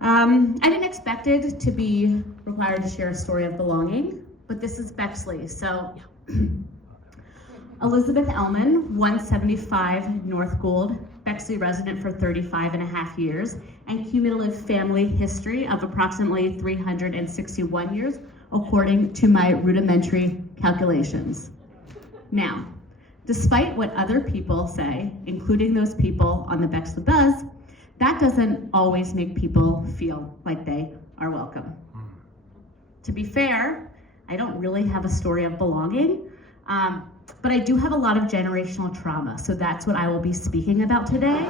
I didn't expect it to be required to share a story of belonging, but this is Bexley. So Elizabeth Ellman, 175 North Gould, Bexley resident for 35 and a half years, and cumulative family history of approximately 361 years, according to my rudimentary calculations. Now, despite what other people say, including those people on the Bexley Buzz, that doesn't always make people feel like they are welcome. To be fair, I don't really have a story of belonging, but I do have a lot of generational trauma, so that's what I will be speaking about today.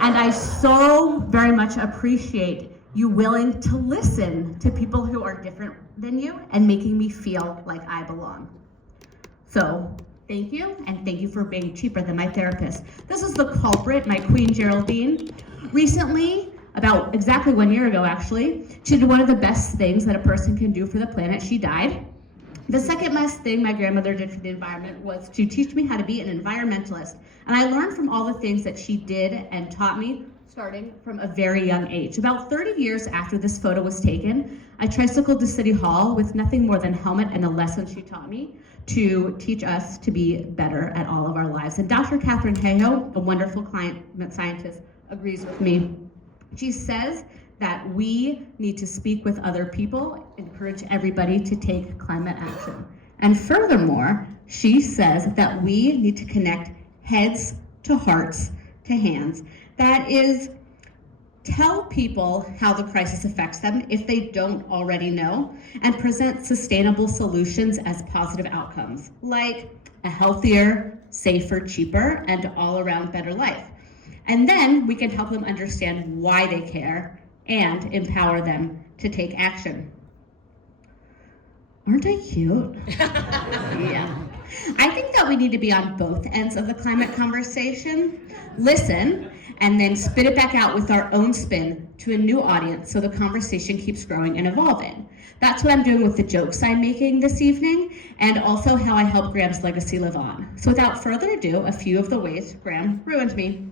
And I so very much appreciate you willing to listen to people who are different than you and making me feel like I belong. So, thank you, and thank you for being cheaper than my therapist. This is the culprit, my queen Geraldine. Recently, about exactly 1 year ago actually, she did one of the best things that a person can do for the planet. She died. The second best thing my grandmother did for the environment was to teach me how to be an environmentalist. And I learned from all the things that she did and taught me starting from a very young age. About 30 years after this photo was taken, I tricycled to City Hall with nothing more than helmet and the lessons she taught me to teach us to be better at all of our lives. And Dr. Catherine Hayhoe, a wonderful climate scientist, agrees with me. She says that we need to speak with other people, encourage everybody to take climate action. And furthermore, she says that we need to connect heads to hearts to hands. That is, tell people how the crisis affects them if they don't already know, and present sustainable solutions as positive outcomes, like a healthier, safer, cheaper, and all-around better life. And then we can help them understand why they care and empower them to take action. Aren't I cute? Yeah. I think that we need to be on both ends of the climate conversation. Listen, and then spit it back out with our own spin to a new audience so the conversation keeps growing and evolving. That's what I'm doing with the jokes I'm making this evening, and also how I help Graham's legacy live on. So without further ado, a few of the ways Graham ruined me.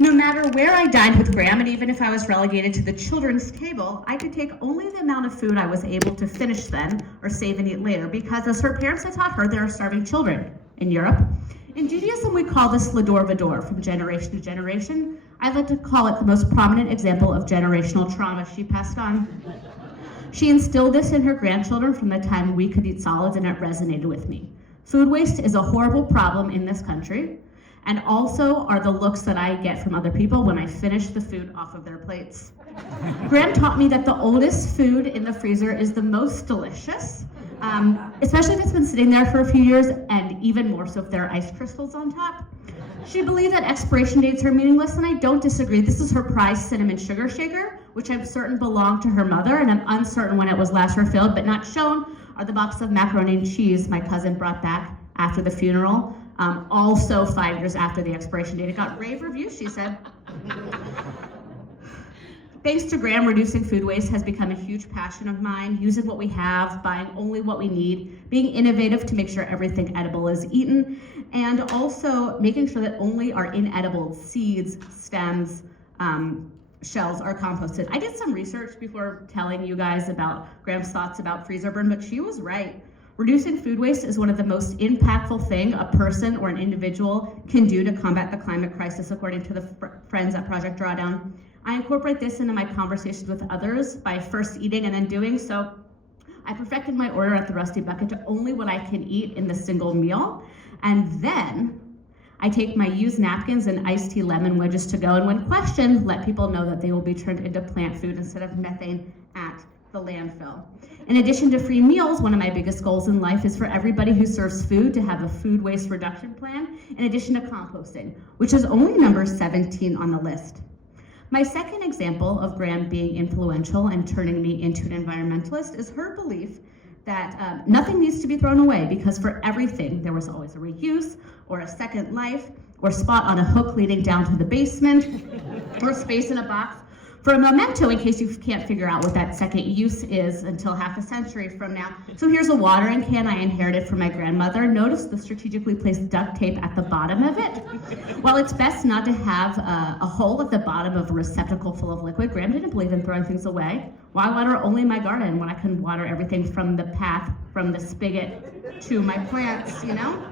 No matter where I dined with Graham, and even if I was relegated to the children's table, I could take only the amount of food I was able to finish then or save and eat later, because as her parents had taught her, there are starving children in Europe. In Judaism, we call this l'dor v'dor, from generation to generation. I'd like to call it the most prominent example of generational trauma she passed on. She instilled this in her grandchildren from the time we could eat solids, and it resonated with me. Food waste is a horrible problem in this country, and also are the looks that I get from other people when I finish the food off of their plates. Graham taught me that the oldest food in the freezer is the most delicious, especially if it's been sitting there for a few years, and even more so if there are ice crystals on top. She believed that expiration dates are meaningless, and I don't disagree. This is her prized cinnamon sugar shaker, which I'm certain belonged to her mother, and I'm uncertain when it was last refilled, but not shown are the box of macaroni and cheese my cousin brought back after the funeral. Also 5 years after the expiration date. It got rave reviews, she said. Thanks to Graham, reducing food waste has become a huge passion of mine, using what we have, buying only what we need, being innovative to make sure everything edible is eaten, and also making sure that only our inedible seeds, stems, shells are composted. I did some research before telling you guys about Graham's thoughts about freezer burn, but she was right. Reducing food waste is one of the most impactful thing a person or an individual can do to combat the climate crisis, according to the friends at Project Drawdown. I incorporate this into my conversations with others by first eating and then doing so. I perfected my order at the Rusty Bucket to only what I can eat in the single meal, and then I take my used napkins and iced tea lemon wedges to go, and when questioned, let people know that they will be turned into plant food instead of methane at the landfill. In addition to free meals, one of my biggest goals in life is for everybody who serves food to have a food waste reduction plan, in addition to composting, which is only number 17 on the list. My second example of Graham being influential and turning me into an environmentalist is her belief that nothing needs to be thrown away, because for everything there was always a reuse or a second life or spot on a hook leading down to the basement or space in a box for a memento in case you can't figure out what that second use is until half a century from now. So here's a watering can I inherited from my grandmother. Notice the strategically placed duct tape at the bottom of it. While it's best not to have a hole at the bottom of a receptacle full of liquid, Graham didn't believe in throwing things away. Why water only my garden when I can water everything from the path, from the spigot to my plants, you know?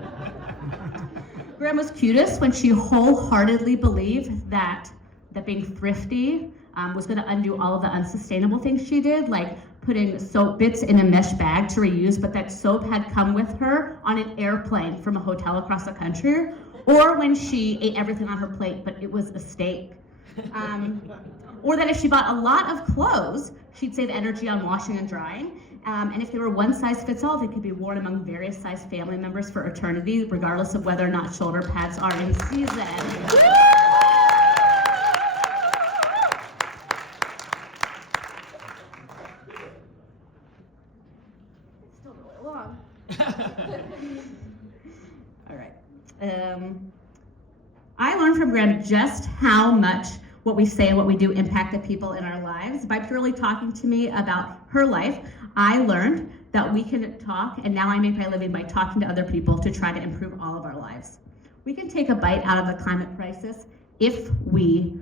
Graham was cutest when she wholeheartedly believed that being thrifty was going to undo all of the unsustainable things she did, like putting soap bits in a mesh bag to reuse, but that soap had come with her on an airplane from a hotel across the country, or when she ate everything on her plate, but it was a steak. Or that if she bought a lot of clothes, she'd save energy on washing and drying. And if they were one size fits all, they could be worn among various size family members for eternity, regardless of whether or not shoulder pads are in season. Still really long. All right. I learned from Graham just how much what we say and what we do impact the people in our lives. By purely talking to me about her life, I learned that we can talk, and now I make my living by talking to other people to try to improve all of our lives. We can take a bite out of the climate crisis if we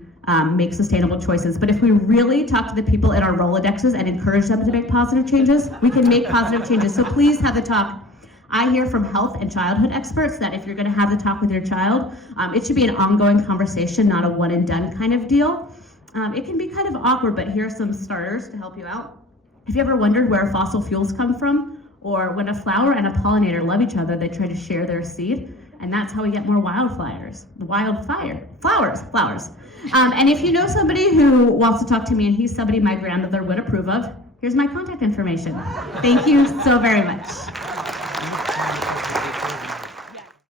make sustainable choices, but if we really talk to the people in our Rolodexes and encourage them to make positive changes, we can make positive changes. So please have the talk. I hear from health and childhood experts that if you're going to have the talk with your child, it should be an ongoing conversation, not a one and done kind of deal. It can be kind of awkward, but here are some starters to help you out. Have you ever wondered where fossil fuels come from? Or when a flower and a pollinator love each other, they try to share their seed, and that's how we get more flowers. And if you know somebody who wants to talk to me and he's somebody my grandmother would approve of, here's my contact information. Thank you so very much.